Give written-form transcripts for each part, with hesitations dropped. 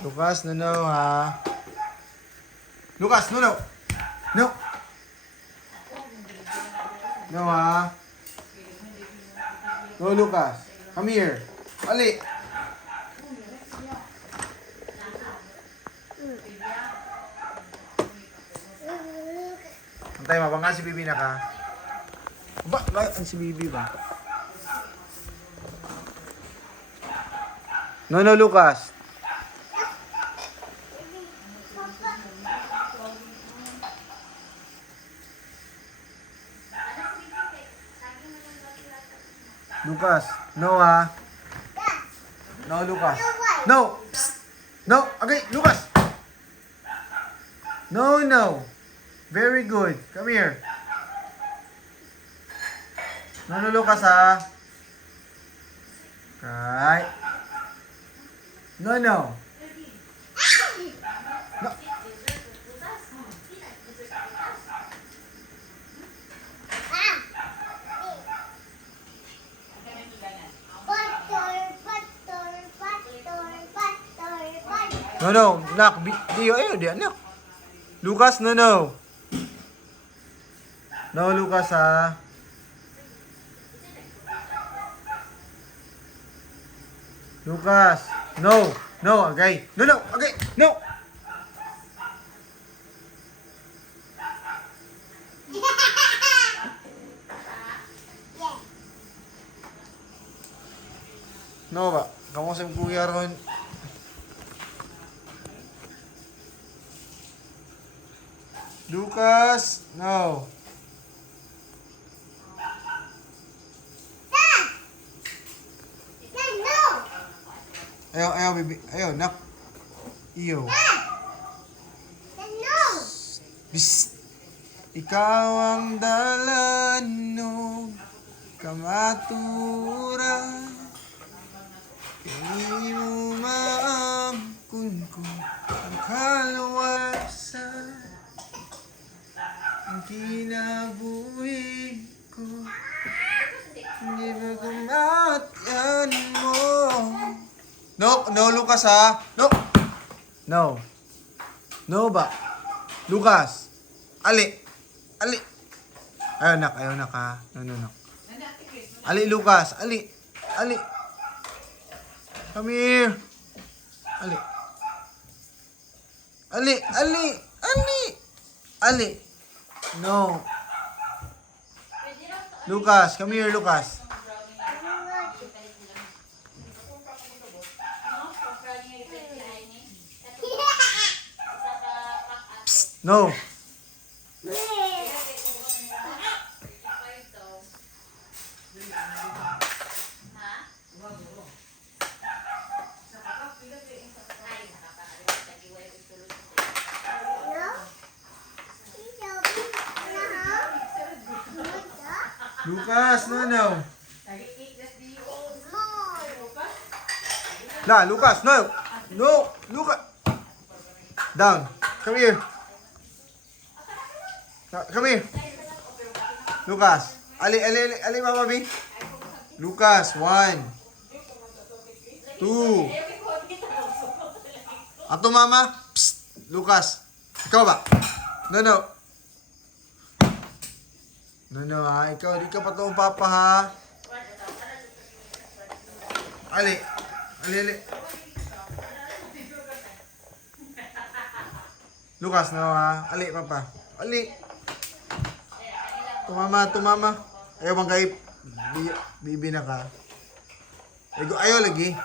Lucas, no, ha. Lucas, no. No. No, ha. No, Lucas. Come here. Ali. Antay, mabangga si Bibi na ka. Ba, ang si Bibi ba? No, Lucas. Lucas, no ha. No, Lucas. No. Psst. No, okay, Lucas. No. Very good. Come here. No, Lucas ha. Right. No. No. No, nak, Dio, ayo dia, nak. Lucas, no. No, Lucas, ha. Lucas, no, okay. No, okay, no. No ba? Kamu sa kuya ron. Lucas, no. Ayaw, baby. Ayaw, nak. Iyo. Bis. Ikaw ang dalanog, kamaturan. Hindi mo maangkon ko ang kalawasan. Ang kinabuhi ko, hindi ba kumatyan mo? No, Lucas ha. No ba? Lucas. Ali. Ayaw nak ha. No. Ali, Lucas. Ali. Come here. Ali. No. Lucas, come here, Lucas. Psst, no. Lucas, no. La, Lucas, no. Lucas. Down. Come here. Come here. Lucas. Ali, Mama B. Lucas, 1, 2. Ato, Mama. Psst. Lucas. Ikaw ba? No, ha. Ikaw, di ka pa ito papa, ha. Ali. Lucas, no, ha. Ali, papa. Ali. Tumama. Ayaw bang kayo, Bibi na ka. Ayaw lagi.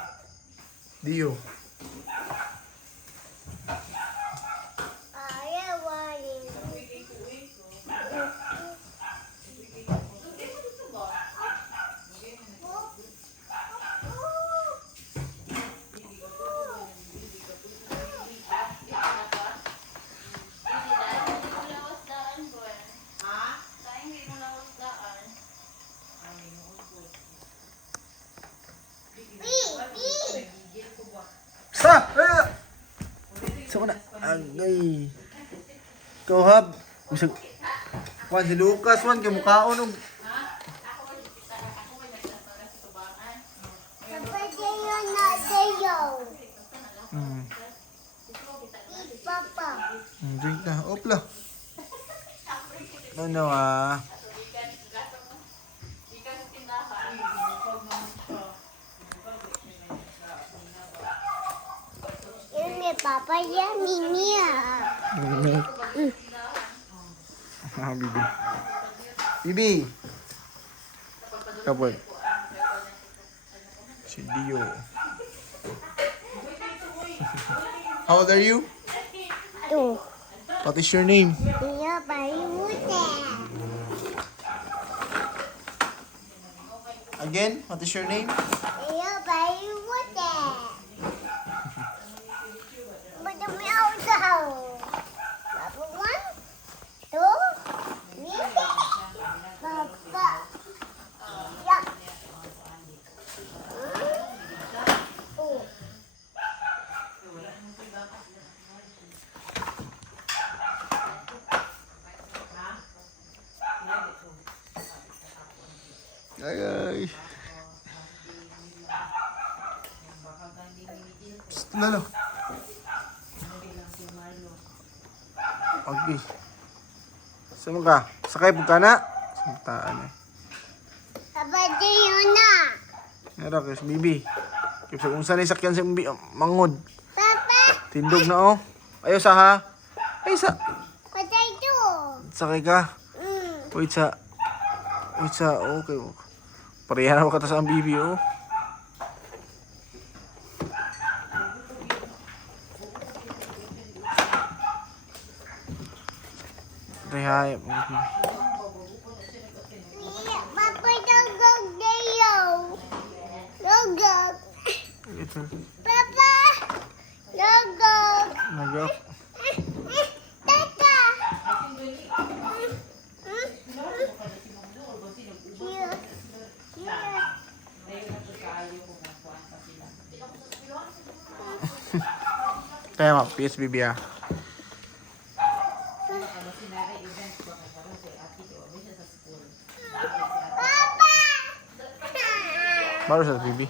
Dio. So na agay. Kauhab. Usag. Kuan si Lucas wan kay mukhaon og. Malinaw ah. Ini papa ya Mimi ya. Mimi. Ah, Bibi. Bibi. Kapag. Si Dio. How old are you? Tuh, What is your name? dia bayi muda. Again, what is your name? Dia bayi muda. Macam miau tahu. Apa one, two, three, papa. Ya. Oh. Ay, ay. Psst, lalo. Okay. Saan ka? Sakay po ka na? Santaan eh. Apa dia na? Nara, kaya si Bibi. Kaya sa kung saan ay sakyan sa mangod. Papa, Tindog na oh. Ayaw sa ha? Ay sa. patay tu. Sakay ka. Wait sa. Wait sa. Okay. Pareha na kata sa ang Bibi oh. Pareha. Papa dogog dia. Dogog. Ito. Papa, dogog. Nagyok. Tata. Kaya mag PSBB ah. Papa. Baru sa BB.